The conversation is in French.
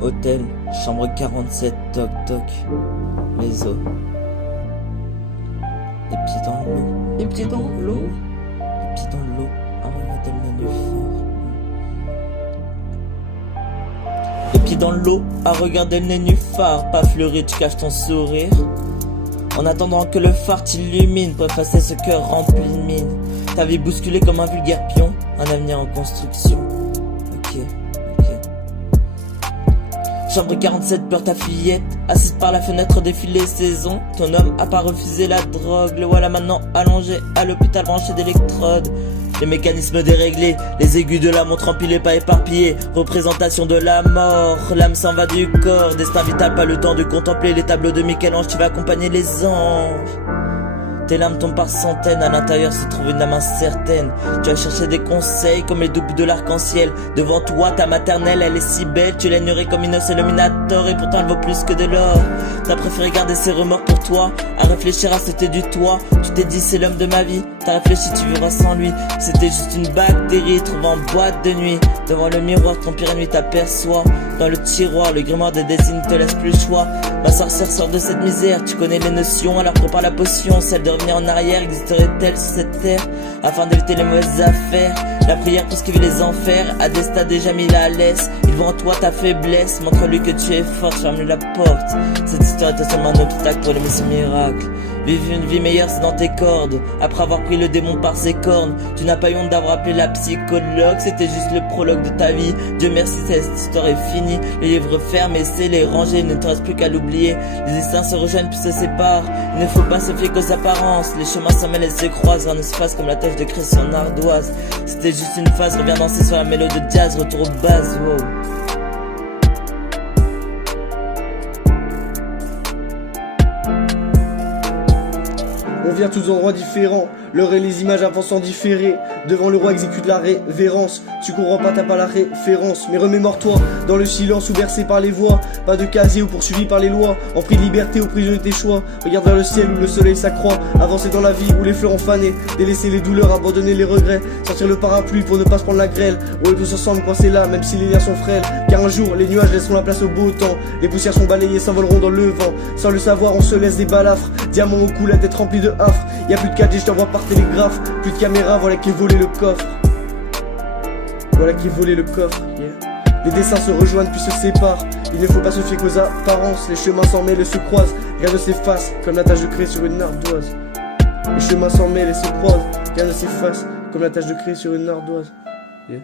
Hôtel, chambre 47, toc toc. Les os. Les pieds dans l'eau. Les pieds dans l'eau. Les pieds dans l'eau. Ah ouais, modèle nénuphar. Les pieds dans l'eau, à regarder le nénuphar. Pas fleuri, tu caches ton sourire. En attendant que le phare t'illumine, pour effacer ce cœur rempli de mine. Ta vie bousculée comme un vulgaire pion, un avenir en construction. Ok. Chambre 47, pleure ta fillette, assise par la fenêtre défile les saisons. Ton homme a pas refusé la drogue, le voilà maintenant allongé à l'hôpital branché d'électrodes. Les mécanismes déréglés, les aigus de la montre empilés pas éparpillés. Représentation de la mort, l'âme s'en va du corps. Destin vital, pas le temps de contempler les tableaux de Michel-Ange. Tu vas accompagner les anges. Tes larmes tombent par centaines, à l'intérieur se trouve une âme incertaine. Tu vas chercher des conseils comme les doubles de l'arc-en-ciel. Devant toi, ta maternelle, elle est si belle. Tu l'ignorais comme Inos et Illuminator, et pourtant elle vaut plus que de l'or. T'as préféré garder ses remords pour toi, à réfléchir à sauter du toit. Tu t'es dit c'est l'homme de ma vie, t'as réfléchi tu vivras sans lui. C'était juste une bactérie trouvant en boîte de nuit. Devant le miroir, ton pire ennemi t'aperçoit. Dans le tiroir, le grimoire des désignes te laisse plus le choix. Ma sorcière sort de cette misère, tu connais les notions, alors prépare la potion. Celle de revenir en arrière existerait-elle sur cette terre, afin d'éviter les mauvaises affaires. La prière pour esquiver les enfers, à des stades déjà mis la laisse. Il voit en toi ta faiblesse, montre-lui que tu es forte, ferme-lui la porte. Cette histoire était seulement un obstacle pour aimer ce miracle. Vivre une vie meilleure c'est dans tes cordes. Après avoir pris le démon par ses cornes, tu n'as pas eu honte d'avoir appelé la psychologue. C'était juste le prologue de ta vie. Dieu merci, cette histoire est finie. Les livres fermés, scellés, rangés, il ne te reste plus qu'à l'oublier. Les destins se rejoignent puis se séparent. Il ne faut pas se fier qu'aux apparences. Les chemins s'en mêlent et se croisent. Rien ne se passe comme la tâche de Christian Ardoise. C'était juste une phase, reviens danser sur la mélodie de jazz. Retour aux bases, wow. On vient tous d'endroits différents, l'heure et les images avancent en différé. Devant le roi exécute la révérence. Tu comprends pas, t'as pas la référence. Mais remémore-toi, dans le silence ou bercé par les voix. Pas de casier ou poursuivi par les lois. En prix de liberté ou prison de tes choix. Regarde vers le ciel où le soleil s'accroît. Avancer dans la vie où les fleurs ont fané. Délaisser les douleurs, abandonner les regrets. Sortir le parapluie pour ne pas se prendre la grêle. Rouler tous ensemble quand c'est là, même si les liens sont frêles. Car un jour, les nuages laisseront la place au beau temps. Les poussières sont balayées, s'envoleront dans le vent. Sans le savoir, on se laisse des balafres. Diamants au cou, la tête remplie de hafres. Y'a plus de 4G, je t'envoie par télégraphe. Plus de caméra, voilà qui est volé le coffre. Voilà qui est volé le coffre, yeah. Les dessins se rejoignent puis se séparent. Il ne faut pas se fier qu'aux apparences. Les chemins s'en mêlent et se croisent. Rien ne s'efface comme la tâche de créer sur une ardoise. Les chemins s'en mêlent et se croisent. Rien ne s'efface comme la tâche de créer sur une ardoise, yeah.